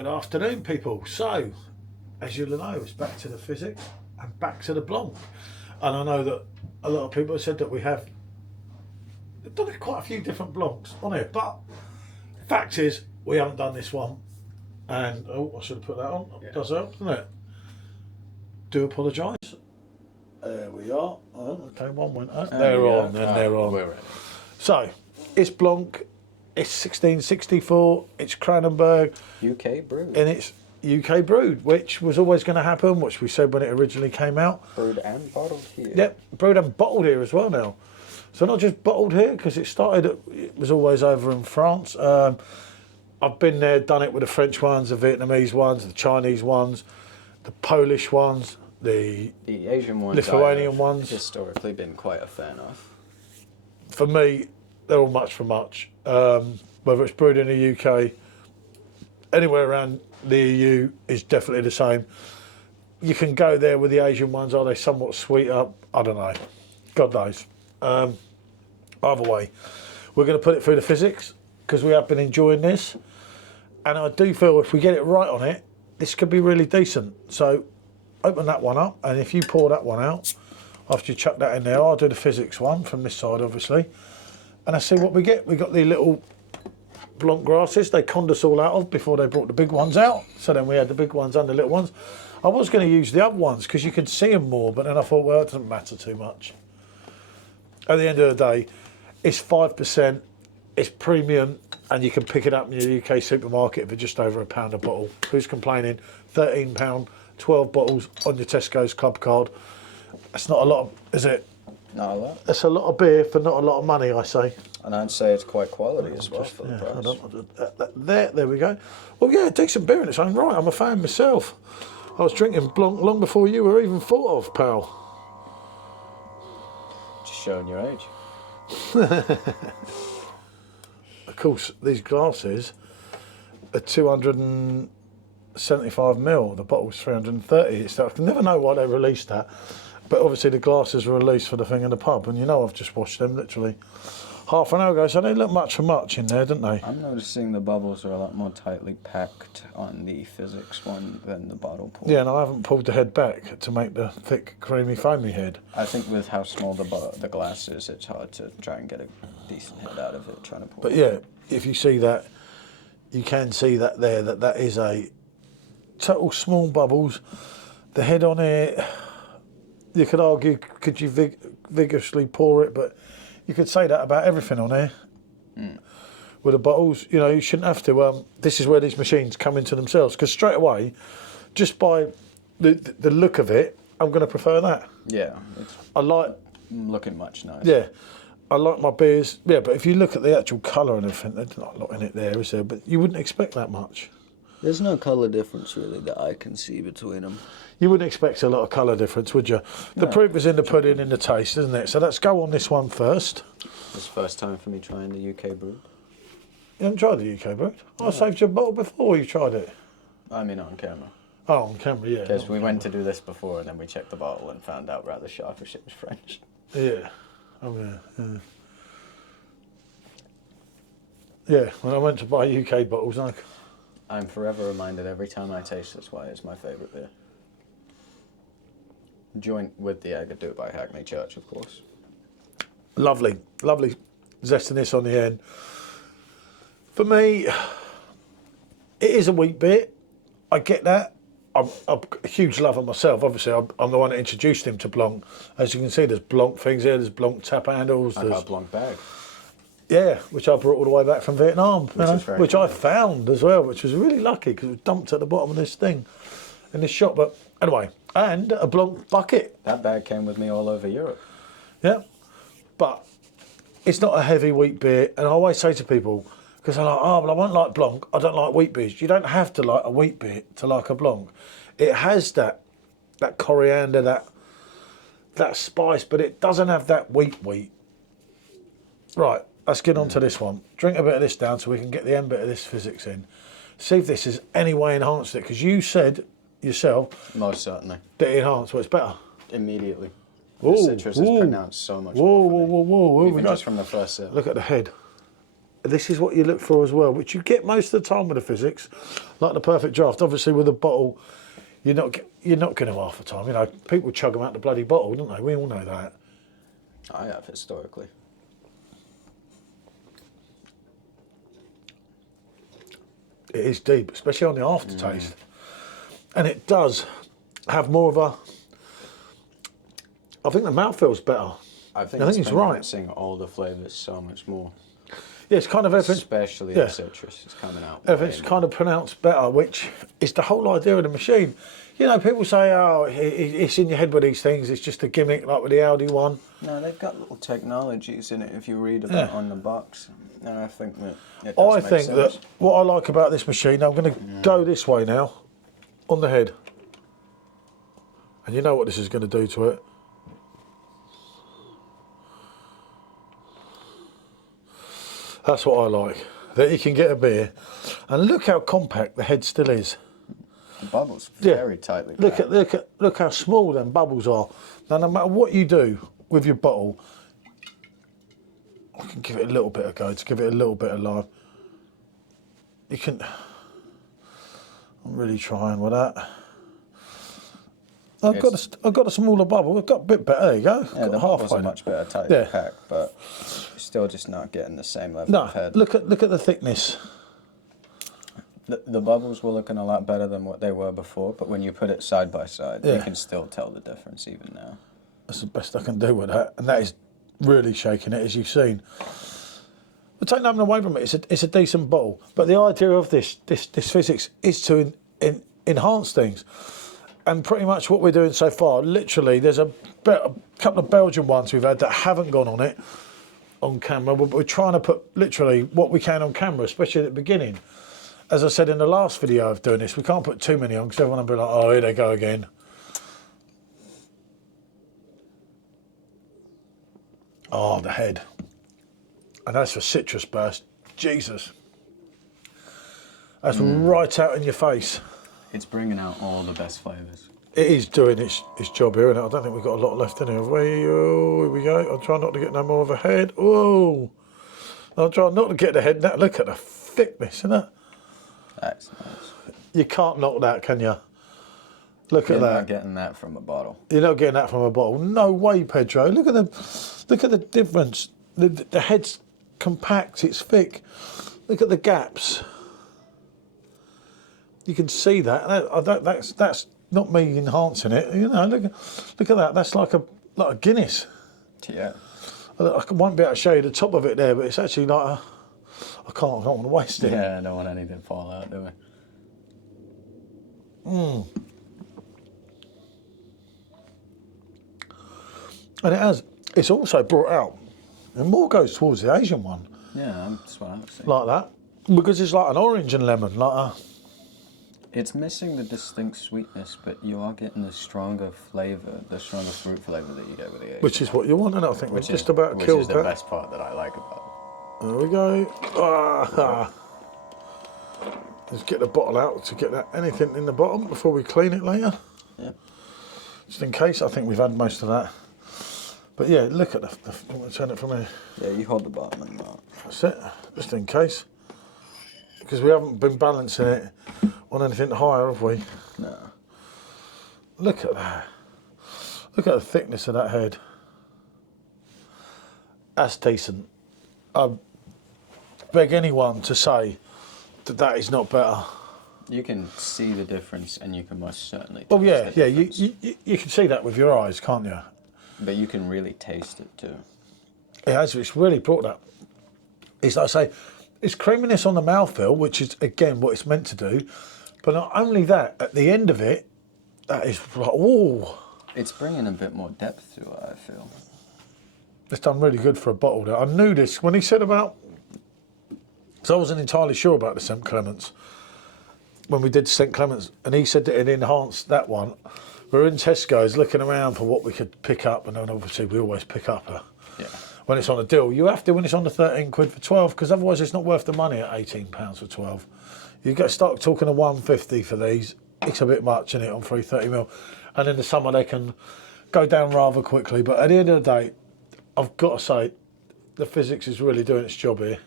Good afternoon, people. So, as you'll know, it's back to the Fizzics and back to the blanc. And I know that a lot of people have said that we have done quite a few different blancs on here, but fact is, we haven't done this one. And oh, I should have put that on. Yeah. Does help, doesn't it? Do apologise. There we are. Oh, okay, one went out. They're on, and they're on. We're ready. So, it's blanc. It's 1664. It's Kronenbourg. UK brewed. And it's UK brewed, which was always going to happen, which we said when it originally came out. Brewed and bottled here. Yep, brewed and bottled here as well now. So not just bottled here, because it was always over in France. I've been there, done it with the French ones, the Vietnamese ones, the Chinese ones, the Polish ones, the Asian ones, Lithuanian ones. Historically been quite a fan of. For me, they're all much for much. Whether it's brewed in the UK, anywhere around the EU is definitely the same. You can go there with the Asian ones. Are they somewhat sweeter? I don't know. God knows. Either way, we're going to put it through the Fizzics because we have been enjoying this. And I do feel if we get it right on it, this could be really decent. So open that one up. And if you pour that one out, after you chuck that in there, I'll do the Fizzics one from this side, obviously. And I see what we get. We got the little blanc grasses they conned us all out of before they brought the big ones out. So then we had the big ones and the little ones. I was going to use the other ones because you could see them more, but then I thought, well, it doesn't matter too much. At the end of the day, it's 5%, it's premium, and you can pick it up in your UK supermarket for just over £1 a bottle. Who's complaining? £13, 12 bottles on your Tesco's club card. That's not a lot, is it? Not a lot. That's a lot of beer for not a lot of money, I say. And I'd say it's quite quality as well for the price. There we go. Well, yeah, decent beer in its own right. I'm a fan myself. I was drinking blanc long before you were even thought of, pal. Just showing your age. Of course, these glasses are 275ml. The bottle's 330. So I can never know why they released that. But obviously the glasses were released for the thing in the pub, and you know I've just washed them literally half an hour ago, so they look much for much in there, didn't they? I'm noticing the bubbles are a lot more tightly packed on the Fizzics one than the bottle pull. Yeah, and I haven't pulled the head back to make the thick, creamy, foamy head. I think with how small the glass is, it's hard to try and get a decent head out of it trying to pull. But yeah, if you see that, you can see that there, that is a total small bubbles. The head on it, you could argue, could you vigorously pour it, but you could say that about everything on here. With the bottles, you know, you shouldn't have to. This is where these machines come into themselves, because straight away, just by the look of it, I'm going to prefer that. Yeah, I like looking much nicer. Yeah, I like my beers. Yeah, but if you look at the actual colour and everything, there's not a lot in it there, is there? But you wouldn't expect that much. There's no colour difference really that I can see between them. You wouldn't expect a lot of colour difference, would you? The proof is in the pudding, in the taste, isn't it? So let's go on this one first. It's the first time for me trying the UK brew. You haven't tried the UK brew? No. I saved you a bottle before you tried it. I mean on camera. Oh, on camera, yeah. Because we went to do this before and then we checked the bottle and found out rather sharpish it was French. Yeah. Oh, yeah. Yeah, when I went to buy UK bottles, I'm forever reminded every time I taste this why it's my favourite beer. Joint with the Agadoo by Hackney Church, of course. Lovely, lovely zestiness on the end. For me, it is a wheat beer. I get that. I'm a huge lover myself. Obviously, I'm the one that introduced him to blanc. As you can see, there's blanc things here. There's blanc tap handles. I got a blanc bag. Yeah, which I brought all the way back from Vietnam, which I found as well, which was really lucky because it was dumped at the bottom of this thing in this shop. But anyway, and a blanc bucket. That bag came with me all over Europe. Yeah, but it's not a heavy wheat beer. And I always say to people, because they're like, oh, well, I won't like blanc, I don't like wheat beers. You don't have to like a wheat beer to like a blanc. It has that coriander, that spice, but it doesn't have that wheat. Right, let's get on to this one. Drink a bit of this down so we can get the end bit of this Fizzics in. See if this has any way enhanced it, because you said yourself... Most certainly. That it enhanced, well, it's better. Immediately. The citrus is pronounced so much more. Whoa. Even just from the first sip. Look at the head. this is what you look for as well, which you get most of the time with the Fizzics, like the Perfectdraft. Obviously, with a bottle, you're not going to half the time. You know, people chug them out the bloody bottle, don't they? We all know that. I have historically. It is deep, especially on the aftertaste, and it does have more of a. I think the mouthfeel's better. I think it's right. Enhancing all the flavours so much more. Yeah, it's kind of everything. Especially the citrus is coming out. Everything's kind of pronounced better, which is the whole idea of the machine. You know, people say, "Oh, it's in your head with these things. It's just a gimmick, like with the Audi one." No, they've got little technologies in it. If you read about on the box, and I think that it does make sense. That what I like about this machine, I'm going to go this way now, on the head, and you know what this is going to do to it. That's what I like, that you can get a beer, and look how compact the head still is. The bubbles very tightly packed. Look how small them bubbles are. Now, no matter what you do with your bottle, I can give it a little bit of go to give it a little bit of life. You can. I'm really trying with that. I've got a smaller bubble. I've got a bit better. There you go. Yeah, the bubbles are much better tightly packed, but you're still just not getting the same level of head. Look at the thickness. The bubbles were looking a lot better than what they were before, but when you put it side by side, you can still tell the difference even now. That's the best I can do with that, and that is really shaking it, as you've seen. But take nothing away from it. It's a decent bottle, but the idea of this Fizzics is to enhance things. And pretty much what we're doing so far, literally, there's a couple of Belgian ones we've had that haven't gone on it on camera, but we're trying to put literally what we can on camera, especially at the beginning. As I said in the last video of doing this, we can't put too many on because everyone will be like, oh, here they go again. Oh, the head. And that's for citrus burst. Jesus. That's right out in your face. It's bringing out all the best flavours. It is doing its job here, isn't it? I don't think we've got a lot left in here. Here we go. I'll try not to get no more of a head. Whoa! I'll try not to get the head. Now, look at the thickness, isn't it? That's nice. You can't knock that, can you? Look at that. You're not getting that from a bottle. You're not getting that from a bottle. No way, Pedro. Look at the difference. The head's compact. It's thick. Look at the gaps. You can see that. That's not me enhancing it. You know, look at that. That's like a Guinness. Yeah. I won't be able to show you the top of it there, but it's actually like a. I don't want to waste it. Yeah, I don't want anything to fall out, do we? And it's also brought out, and more goes towards the Asian one. Yeah, that's what I was saying. Like that. Because it's like an orange and lemon, It's missing the distinct sweetness, but you are getting the stronger flavour, the stronger fruit flavour that you get with the Asian. Which is what you want, and I think we've just about killed that. Which is the best part that I like about it. There we go. Let's get the bottle out to get anything in the bottom before we clean it later. Yeah. Just in case, I think we've had most of that. But yeah, look at I'm going to turn it from here. Yeah, you hold the bottom and that. That's it, just in case. Because we haven't been balancing it on anything higher, have we? No. Look at that. Look at the thickness of that head. That's decent. I beg anyone to say that is not better. You can see the difference, and you can most certainly. Oh yeah. You can see that with your eyes, can't you? But you can really taste it too. It's really brought that. It's like I say, it's creaminess on the mouthfeel, which is again what it's meant to do. But not only that, at the end of it, that is like, oh. It's bringing a bit more depth to it, I feel. It's done really good for a bottle there. I knew this when he said about, so I wasn't entirely sure about the St. Clements when we did St. Clements, and he said that it enhanced that one. We were in Tesco's looking around for what we could pick up, and then obviously we always pick up when it's on a deal. You have to when it's on the 13 quid for 12, because otherwise it's not worth the money at 18 pounds for 12. You get start talking to 150 for these. It's a bit much, isn't it, on 330ml? And in the summer they can go down rather quickly. But at the end of the day, I've got to say, the Fizzics is really doing its job here.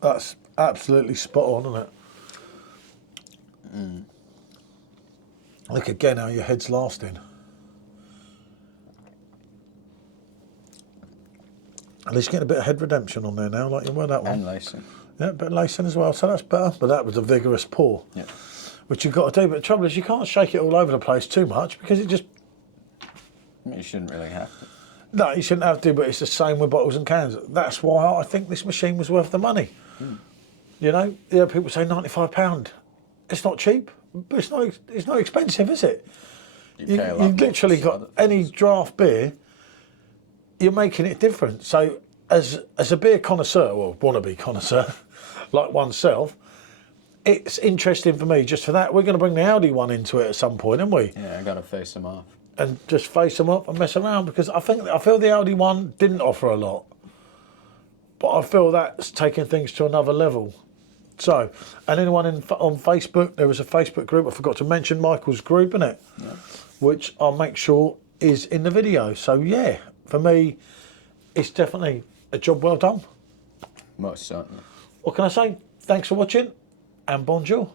That's absolutely spot on, isn't it? Look again how your head's lasting. At least getting a bit of head redemption on there now, like you were that one. And lacing. Yeah, a bit of lacing as well, so that's better. But that was a vigorous pour. Yeah. Which you've got to do. But the trouble is you can't shake it all over the place too much because it just... You shouldn't really have to. No, you shouldn't have to, but it's the same with bottles and cans. That's why I think this machine was worth the money. You know, people say £95. It's not cheap, but it's not expensive, is it? You've literally got any draft beer, you're making it different. So as a beer connoisseur, or wannabe connoisseur, like oneself, it's interesting for me just for that. We're going to bring the Audi one into it at some point, aren't we? Yeah, I got to face them off. And just face them up and mess around, because I feel the Audi one didn't offer a lot, but I feel that's taking things to another level. So, and anyone on Facebook, there was a Facebook group, I forgot to mention Michael's group, innit? Yeah. Which I'll make sure is in the video. So yeah, for me, it's definitely a job well done. Most certainly. What can I say? Thanks for watching, and bonjour.